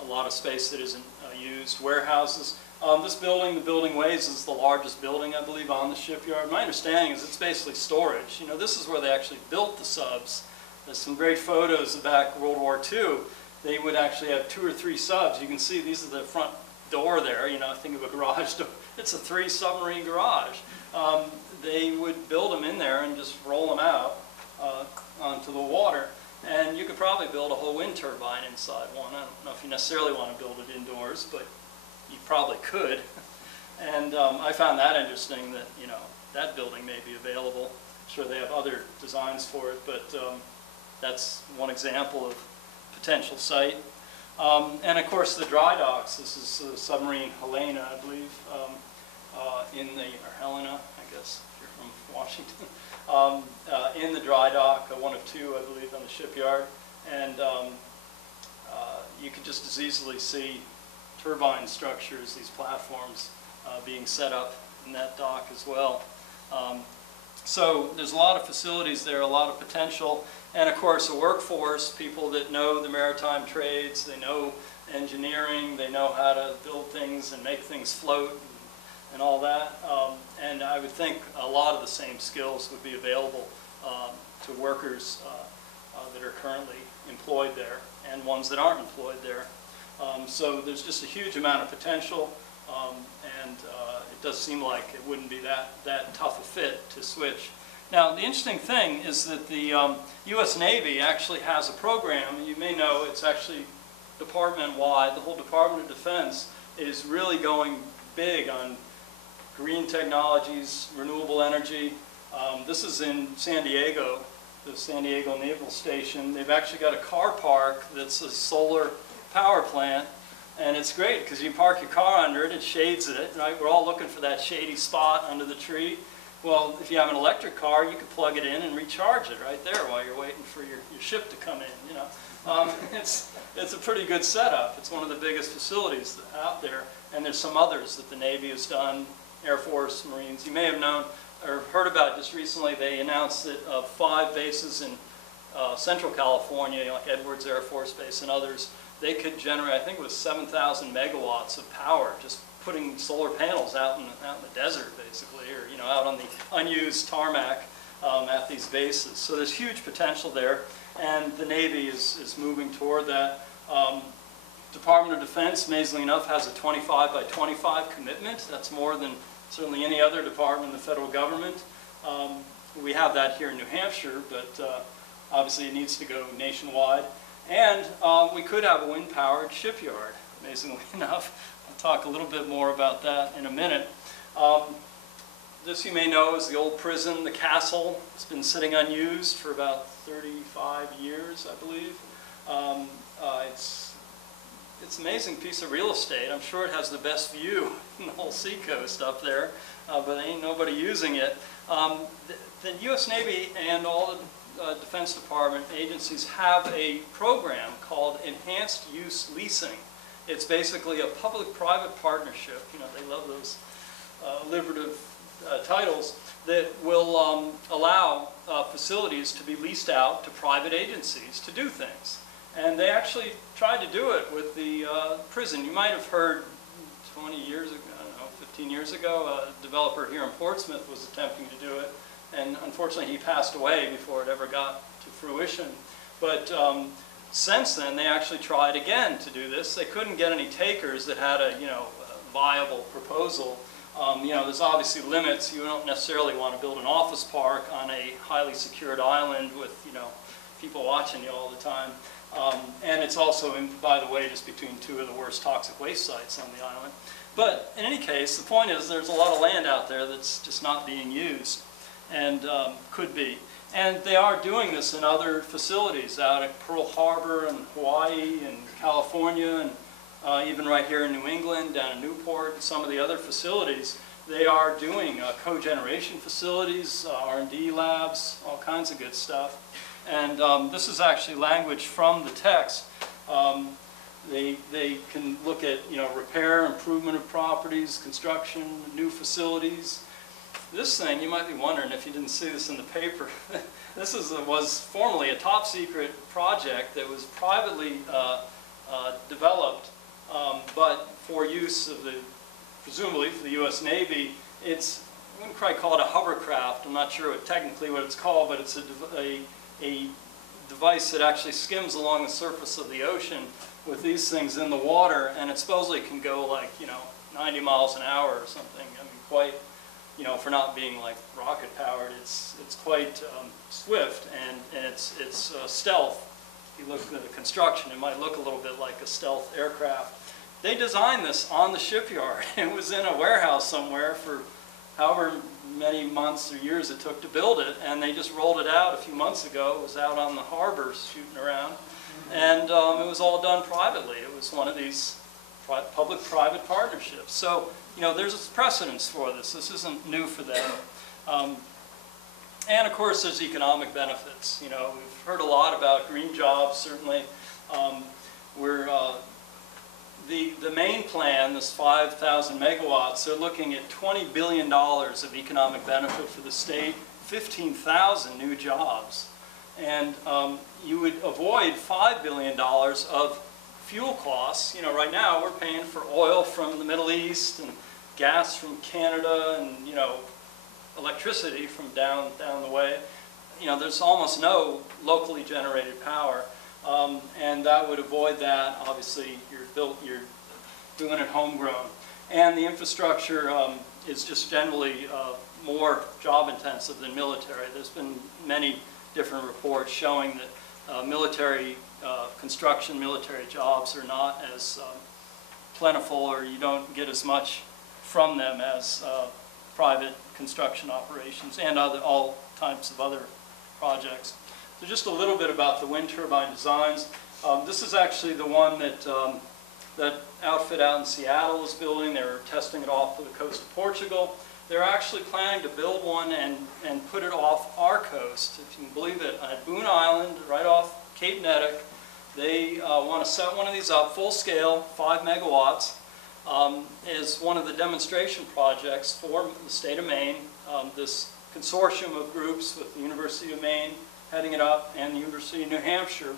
a lot of space that isn't used. Warehouses. This building, the Building Ways, is the largest building, I believe, on the shipyard. My understanding is it's basically storage. You know, this is where they actually built the subs. There's some great photos of back World War II. They would actually have 2 or 3 subs. You can see these are the front door there. You know, think of a garage door. It's a 3 submarine garage. They would build them in there and just roll them out onto the water. And you could probably build a whole wind turbine inside one. I don't know if you necessarily want to build it indoors, but you probably could. And I found that interesting that, you know, that building may be available. I'm sure they have other designs for it, but that's one example of potential site. And of course the dry docks. This is the submarine Helena, I believe, or Helena, I guess, if you're from Washington, in the dry dock, one of 2, I believe, on the shipyard. And you could just as easily see turbine structures, these platforms, being set up in that dock as well. So there's a lot of facilities there, a lot of potential, and of course a workforce, people that know the maritime trades, they know engineering, they know how to build things and make things float and all that. And I would think a lot of the same skills would be available to workers that are currently employed there and ones that aren't employed there. So there's just a huge amount of potential, and it does seem like it wouldn't be that tough a fit to switch. Now, the interesting thing is that the U.S. Navy actually has a program. You may know it's actually department-wide. The whole Department of Defense is really going big on green technologies, renewable energy. This is in San Diego, the San Diego Naval Station. They've actually got a car park that's a solar power plant, and it's great because you park your car under it, it shades it, right? We're all looking for that shady spot under the tree. Well, if you have an electric car, you can plug it in and recharge it right there while you're waiting for your ship to come in, you know. It's a pretty good setup. It's one of the biggest facilities out there, and there's some others that the Navy has done, Air Force, Marines. You may have known or heard about just recently, they announced that 5 bases in Central California, like Edwards Air Force Base and others, they could generate, I think it was 7,000 megawatts of power just putting solar panels out in the desert, basically, or, you know, out on the unused tarmac at these bases. So there's huge potential there, and the Navy is moving toward that. Department of Defense, amazingly enough, has a 25 by 25 commitment. That's more than certainly any other department in the federal government. We have that here in New Hampshire, but obviously it needs to go nationwide. And we could have a wind-powered shipyard, amazingly enough. I'll talk a little bit more about that in a minute. This, you may know, is the old prison, the castle. It's been sitting unused for about 35 years, I believe. It's an amazing piece of real estate. I'm sure it has the best view in the whole Seacoast up there, but ain't nobody using it. The U.S. Navy and all the Defense Department agencies have a program called Enhanced Use Leasing. It's basically a public-private partnership. You know, they love those alliterative titles that will allow facilities to be leased out to private agencies to do things. And they actually tried to do it with the prison. You might have heard 20 years ago, I don't know, 15 years ago, a developer here in Portsmouth was attempting to do it. And unfortunately, he passed away before it ever got to fruition. But since then, they actually tried again to do this. They couldn't get any takers that had a, a viable proposal. There's obviously limits. You don't necessarily want to build an office park on a highly secured island with, people watching you all the time. And it's also, by the way, just between 2 of the worst toxic waste sites on the island. But in any case, the point is there's a lot of land out there that's just not being used, and could be. And they are doing this in other facilities out at Pearl Harbor and Hawaii and California, and even right here in New England, down in Newport, and some of the other facilities. They are doing cogeneration facilities, R&D labs, all kinds of good stuff. And this is actually language from the text. They can look at, you know, repair, improvement of properties, construction, new facilities. This thing, you might be wondering if you didn't see this in the paper. This was formerly a top secret project that was privately developed, but for use of presumably for the U.S. Navy. It's, I wouldn't quite call it a hovercraft. I'm not sure technically what it's called, but it's a device that actually skims along the surface of the ocean with these things in the water, and it supposedly can go like, you know, 90 miles an hour or something. I mean, quite, you know, for not being like rocket powered, it's quite swift, and it's stealth. If you look at the construction, it might look a little bit like a stealth aircraft. They designed this on the shipyard. It was in a warehouse somewhere for however many months or years it took to build it, and they just rolled it out a few months ago. It was out on the harbor shooting around, and it was all done privately. It was one of these public-private partnerships. So, you know, there's a precedence for this. This isn't new for them. And of course, there's economic benefits. You know, we've heard a lot about green jobs, certainly. The main plan, this 5,000 megawatts, they're looking at $20 billion of economic benefit for the state, 15,000 new jobs. And you would avoid $5 billion of fuel costs. You know, right now we're paying for oil from the Middle East and gas from Canada and, you know, electricity from down the way. You know, there's almost no locally generated power. And that would avoid that. Obviously, you're doing it homegrown. And the infrastructure is just generally more job intensive than military. There's been many different reports showing that military construction, military jobs are not as plentiful, or you don't get as much from them as private construction operations and all types of other projects. So just a little bit about the wind turbine designs. This is actually the one that that outfit out in Seattle is building. They're testing it off the coast of Portugal. They're actually planning to build one and put it off our coast, if you can believe it, at Boone Island, right off Cape Nettic. They want to set one of these up, full scale, 5 megawatts, is one of the demonstration projects for the state of Maine. This consortium of groups with the University of Maine heading it up and the University of New Hampshire.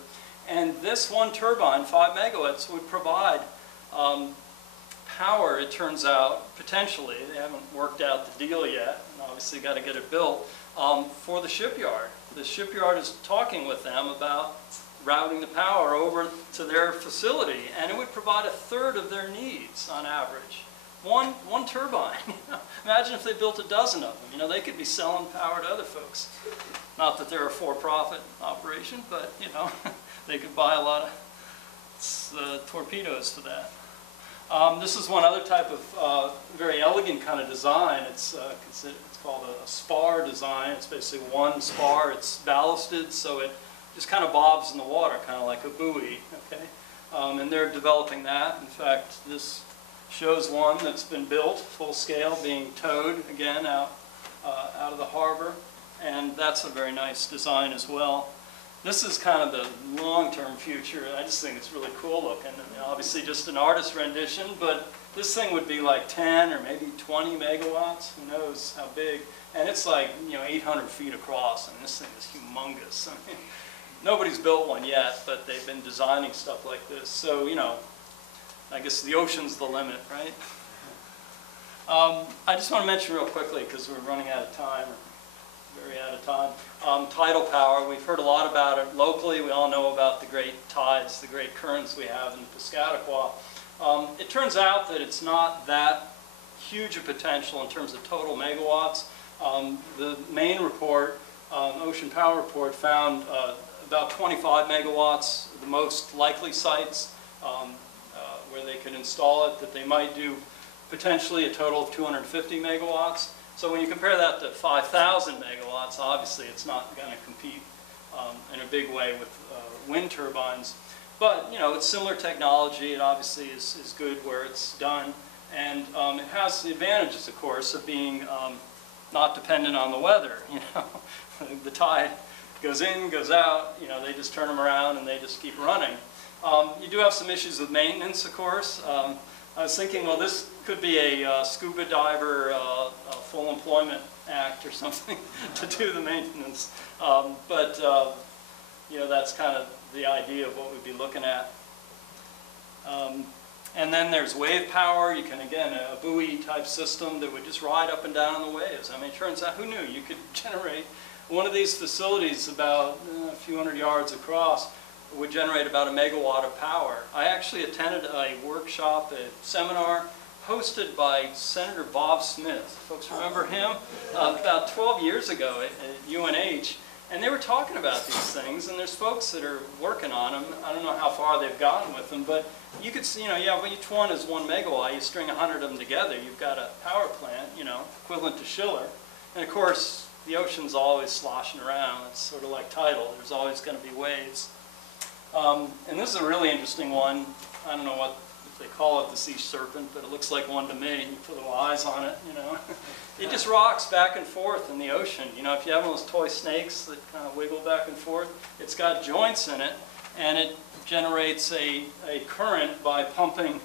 And this one turbine, 5 megawatts, would provide power, it turns out, potentially, they haven't worked out the deal yet, and obviously got to get it built, for the shipyard. The shipyard is talking with them about routing the power over to their facility, and it would provide 1/3 of their needs on average. One turbine. Imagine if they built a dozen of them. You know, they could be selling power to other folks. Not that they're a for-profit operation, but, you know, they could buy a lot of torpedoes for that. This is one other type of very elegant kind of design. It's called a spar design. It's basically one spar. It's ballasted, so it just kind of bobs in the water, kind of like a buoy. Okay, and they're developing that. In fact, this shows one that's been built, full scale, being towed again out of the harbor, and that's a very nice design as well. This is kind of the long-term future. I just think it's really cool looking. And obviously just an artist rendition, but this thing would be like 10 or maybe 20 megawatts. Who knows how big? And it's like, you know, 800 feet across, and this thing is humongous. I mean, nobody's built one yet, but they've been designing stuff like this. So, you know, I guess the ocean's the limit, right? I just want to mention real quickly, because we're running out of time. Very out of time. Tidal power, we've heard a lot about it locally. We all know about the great tides, the great currents we have in the Piscataqua. It turns out that it's not that huge a potential in terms of total megawatts. The Maine report, Ocean Power Report, found about 25 megawatts, the most likely sites where they could install it, that they might do potentially a total of 250 megawatts. So when you compare that to 5,000 megawatts, obviously it's not going to compete in a big way with wind turbines. But, you know, it's similar technology. It obviously is good where it's done. And it has the advantages, of course, of being not dependent on the weather. You know, the tide goes in, goes out, you know, they just turn them around and they just keep running. You do have some issues with maintenance, of course. I was thinking, well, this could be a scuba diver full employment act or something to do the maintenance. You know, that's kind of the idea of what we'd be looking at. And then there's wave power. You can, again, a buoy type system that would just ride up and down the waves. I mean, it turns out, who knew? You could generate one of these facilities about a few hundred yards across would generate about 1 megawatt of power. I actually attended a workshop, a seminar hosted by Senator Bob Smith. Folks remember him? About 12 years ago at UNH. And they were talking about these things, and there's folks that are working on them. I don't know how far they've gotten with them, but you could see, you know, yeah, well, each one is 1 megawatt. You string 100 of them together, you've got a power plant, you know, equivalent to Schiller. And of course, the ocean's always sloshing around. It's sort of like tidal. There's always going to be waves. And this is a really interesting one. I don't know what if they call it the sea serpent, but it looks like one to me. You put little eyes on it, you know. It just rocks back and forth in the ocean. You know, if you have one of those toy snakes that kind of wiggle back and forth, it's got joints in it, and it generates a current by pumping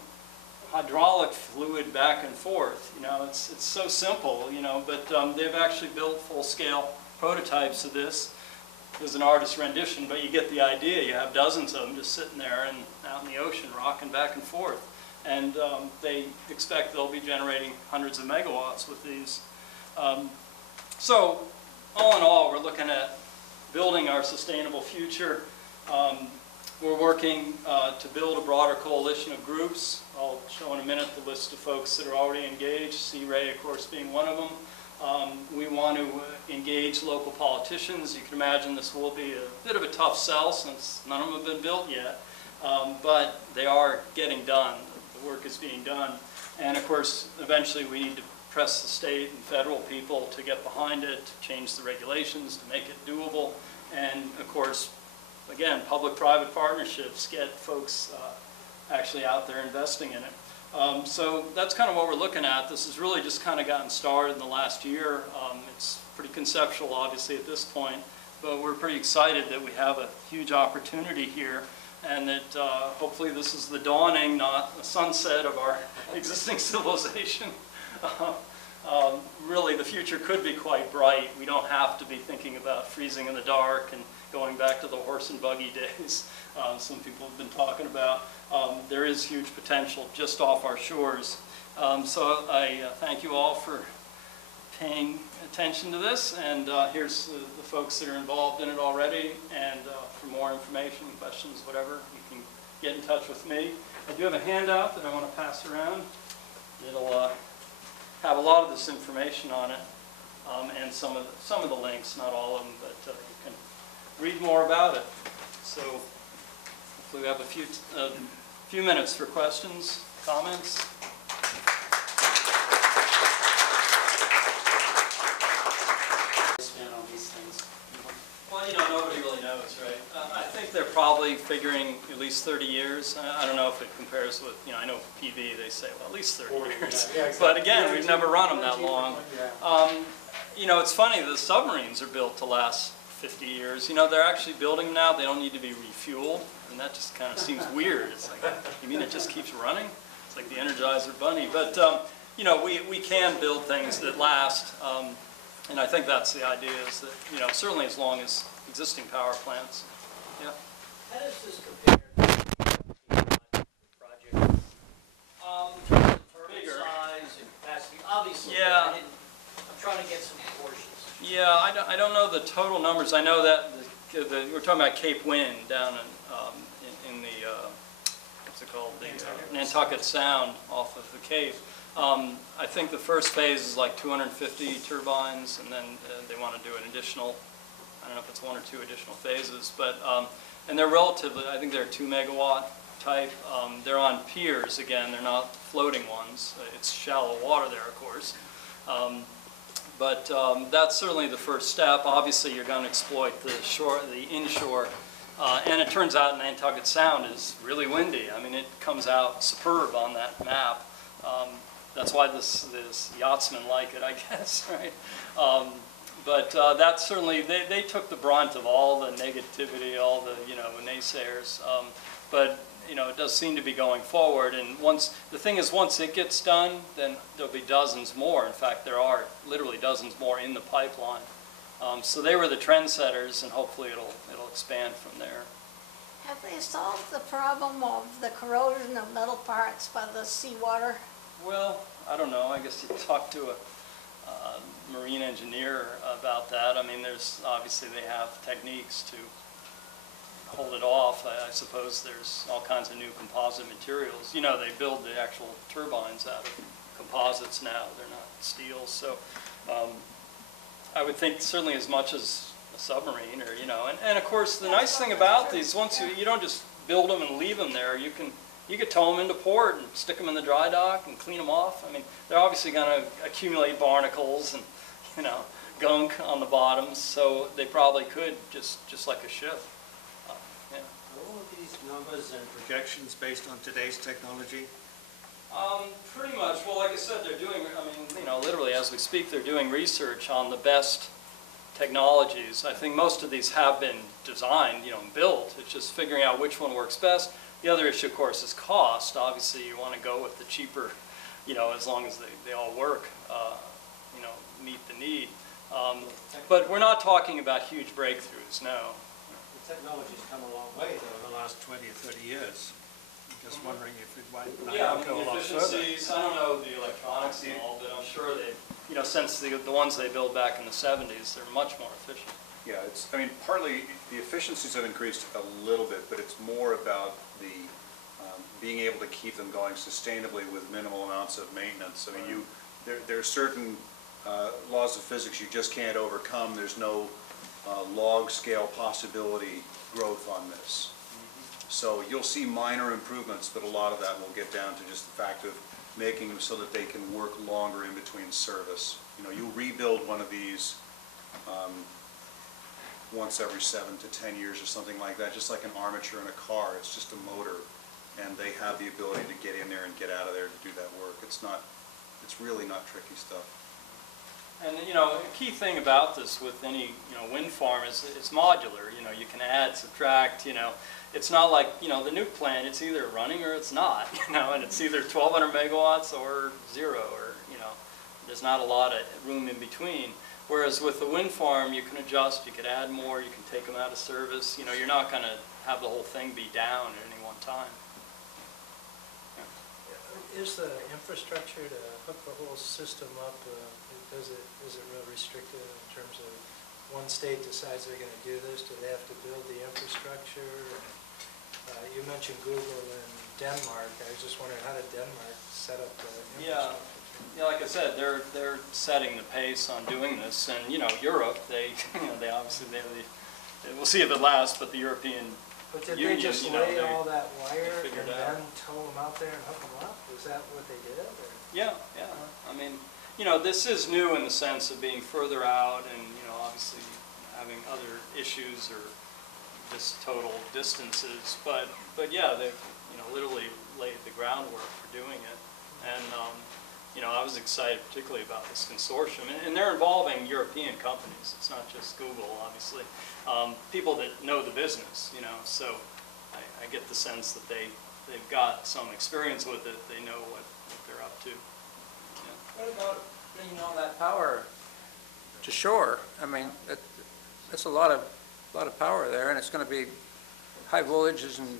hydraulic fluid back and forth. You know, it's so simple, you know, but they've actually built full-scale prototypes of this. There's an artist's rendition, but you get the idea. You have dozens of them just sitting there and out in the ocean rocking back and forth. And they expect they'll be generating hundreds of megawatts with these. So all in all, we're looking at building our sustainable future. We're working to build a broader coalition of groups. I'll show in a minute the list of folks that are already engaged, SEAREI, of course, being one of them. We want to engage local politicians. You can imagine this will be a bit of a tough sell since none of them have been built yet, but they are getting done. The work is being done. And of course, eventually we need to press the state and federal people to get behind it, to change the regulations, to make it doable. And of course, again, public-private partnerships get folks actually out there investing in it. So that's kind of what we're looking at. This has really just kind of gotten started in the last year. It's pretty conceptual, obviously, at this point, but we're pretty excited that we have a huge opportunity here, and that hopefully this is the dawning, not the sunset of our existing civilization. Really, the future could be quite bright. We don't have to be thinking about freezing in the dark and going back to the horse and buggy days some people have been talking about. There is huge potential just off our shores. So I thank you all for paying attention to this, and here's the folks that are involved in it already, and for more information, questions, whatever, you can get in touch with me. I do have a handout that I want to pass around. It'll have a lot of this information on it, and some of the links, not all of them, but you can read more about it. So hopefully we have a few minutes for questions, comments. Spend on these things. Well, you know, nobody really knows, right? I think they're probably figuring at least 30 years. I don't know if it compares with, you know, I know PV, they say, well, at least 30 years. Yeah, exactly. But again, we've never run them that long. You know, it's funny, the submarines are built to last 50 years. You know, they're actually building them now. They don't need to be refueled, and that just kind of seems weird. It's like, you mean it just keeps running? It's like the Energizer Bunny. But, you know, we can build things that last. And I think that's the idea, is that, you know, certainly as long as existing power plants. Yeah. How does this compare to the project? Turbine Bigger. size and capacity, obviously. Yeah. I'm trying to get some proportions. Yeah, I don't know the total numbers. I know that we're talking about Cape Wind down in the, what's it called? The Nantucket Sound off of the Cape. I think the first phase is like 250 turbines, and then they want to do an additional, I don't know if it's 1 or 2 additional phases, but, and they're relatively, I think they're 2 megawatt type. They're on piers, again, they're not floating ones. It's shallow water there, of course. But that's certainly the first step. Obviously, you're going to exploit the shore, the inshore, and it turns out Nantucket Sound is really windy. I mean, it comes out superb on that map. That's why this yachtsmen like it, I guess, right? But that's certainly, they took the brunt of all the negativity, all the, you know, naysayers. But, you know, it does seem to be going forward, and the thing is, once it gets done, then there'll be dozens more. In fact, there are literally dozens more in the pipeline. So they were the trendsetters, and hopefully it'll expand from there. Have they solved the problem of the corrosion of metal parts by the seawater? Well, I don't know. I guess you talk to a marine engineer about that. I mean, there's obviously they have techniques to hold it off. I suppose there's all kinds of new composite materials. You know, they build the actual turbines out of composites now. They're not steel. So I would think certainly as much as a submarine, or, you know, and of course the nice thing about these, once you don't just build them and leave them there, you could tow them into port and stick them in the dry dock and clean them off. I mean, they're obviously going to accumulate barnacles and, you know, gunk on the bottoms, so they probably could just like a ship. Yeah. Are all of these numbers and projections based on today's technology? Pretty much. Well, like I said, they're doing, I mean, you know, literally as we speak, they're doing research on the best technologies. I think most of these have been designed, you know, and built. It's just figuring out which one works best. The other issue, of course, is cost. Obviously, you want to go with the cheaper, you know, as long as they all work, you know, meet the need. But we're not talking about huge breakthroughs, no. The technology's come a long way, though, in the last 20 or 30 years. I'm just wondering if it might Yeah, I go mean, a the lot further. efficiencies, I don't know the electronics and all, but I'm sure they, you know, since the ones they built back in the 70s, they're much more efficient. Yeah, it's, I mean, partly the efficiencies have increased a little bit, but it's more about the being able to keep them going sustainably with minimal amounts of maintenance. I mean, there are certain laws of physics you just can't overcome. There's no log scale possibility growth on this. So you'll see minor improvements, but a lot of that will get down to just the fact of making them so that they can work longer in between service. You know, you'll rebuild one of these once every 7 to 10 years or something like that, just like an armature in a car. It's just a motor, and they have the ability to get in there and get out of there to do that work. It's really not tricky stuff. And, you know, a key thing about this with any, you know, wind farm is it's modular. You know, you can add, subtract, you know. It's not like, you know, the nuke plant, it's either running or it's not, you know, and it's either 1,200 megawatts or 0, or, you know, there's not a lot of room in between. Whereas with the wind farm, you can adjust, you can add more, you can take them out of service. You know, you're not going to have the whole thing be down at any one time. Yeah. Is the infrastructure to hook the whole system up, is it real restricted in terms of one state decides they're going to do this? Do they have to build the infrastructure? You mentioned Google and Denmark. I was just wondering, how did Denmark set up the infrastructure? Yeah, like I said, they're setting the pace on doing this, and you know, Europe, they obviously we'll see if it lasts, but the European But did Union, they just you know, lay all that wire figured and it out. then tow them out there and hook them up? Was that what they did? Or? Yeah. I mean, you know, this is new in the sense of being further out, and you know, obviously having other issues or just total distances. But yeah, they've, you know, literally laid the groundwork for doing it, and you know, I was excited particularly about this consortium, and they're involving European companies. It's not just Google, obviously. People that know the business, you know, so I get the sense that they've got some experience with it. They know what they're up to. Yeah. What about bringing all that power to shore? I mean, that's a lot of power there, and it's going to be high voltages and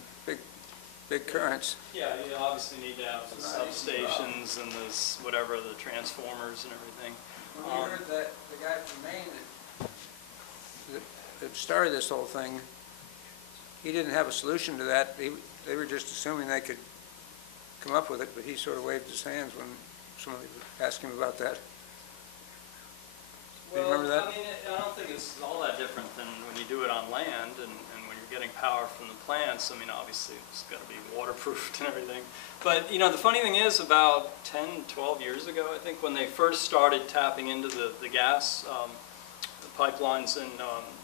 big currents. Yeah, you obviously need to have the substations and this, whatever, the transformers and everything. When we heard that the guy from Maine that started this whole thing, he didn't have a solution to that. They were just assuming they could come up with it, but he sort of waved his hands when somebody asked him about that. Do you remember that? I mean, I don't think it's all that different than when you do it on land and when you're getting power from the plants. I mean, obviously it's got to be waterproofed and everything. But, you know, the funny thing is about 10, 12 years ago, I think, when they first started tapping into the gas the pipelines in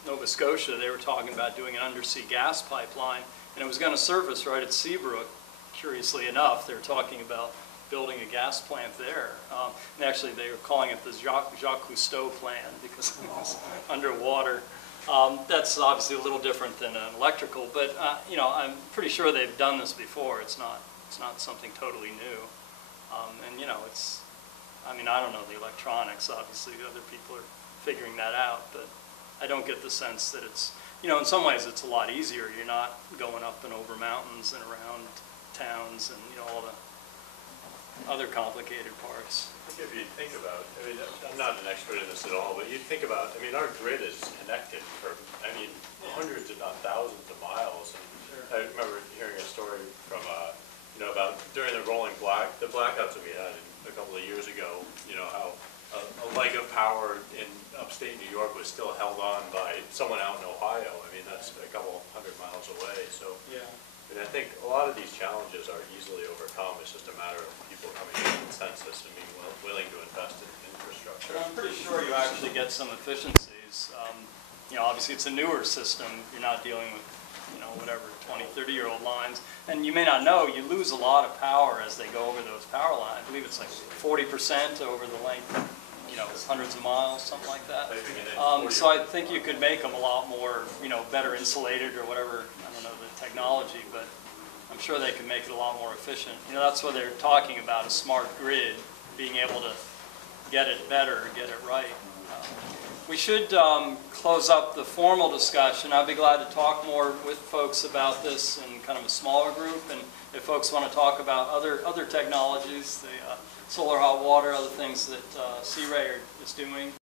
Nova Scotia, they were talking about doing an undersea gas pipeline, and it was going to surface right at Seabrook. Curiously enough, they were talking about building a gas plant there. And actually, they were calling it the Jacques Cousteau plan because it was underwater. That's obviously a little different than an electrical, but, you know, I'm pretty sure they've done this before. It's not something totally new. And, you know, I mean, I don't know the electronics, obviously, other people are figuring that out, but I don't get the sense that it's, you know, in some ways it's a lot easier. You're not going up and over mountains and around towns and, you know, all the other complicated parts. If you think about, I mean, I'm not an expert in this at all, but you think about, I mean, our grid is connected for, I mean, hundreds if not thousands of miles. And I remember hearing a story from, you know, about during the the blackouts that we had a couple of years ago, you know, how a leg of power in upstate New York was still held on by someone out in Ohio. I mean, that's a couple hundred miles away. So, Yeah. and I think a lot of these challenges are easily overcome. It's just a matter of people coming to consensus and being willing to invest in infrastructure. I'm pretty sure you actually get some efficiencies. You know, obviously it's a newer system. You're not dealing with, you know, whatever, 20, 30-year-old lines. And you may not know, you lose a lot of power as they go over those power lines. I believe it's like 40% over the length, you know, hundreds of miles, something like that. So I think you could make them a lot more, you know, better insulated or whatever, I don't know the technology, but I'm sure they can make it a lot more efficient. You know, that's what they're talking about, a smart grid, being able to get it better, get it right. We should close up the formal discussion. I'd be glad to talk more with folks about this in kind of a smaller group, and if folks want to talk about other technologies, the solar hot water, other things that SEAREI is doing.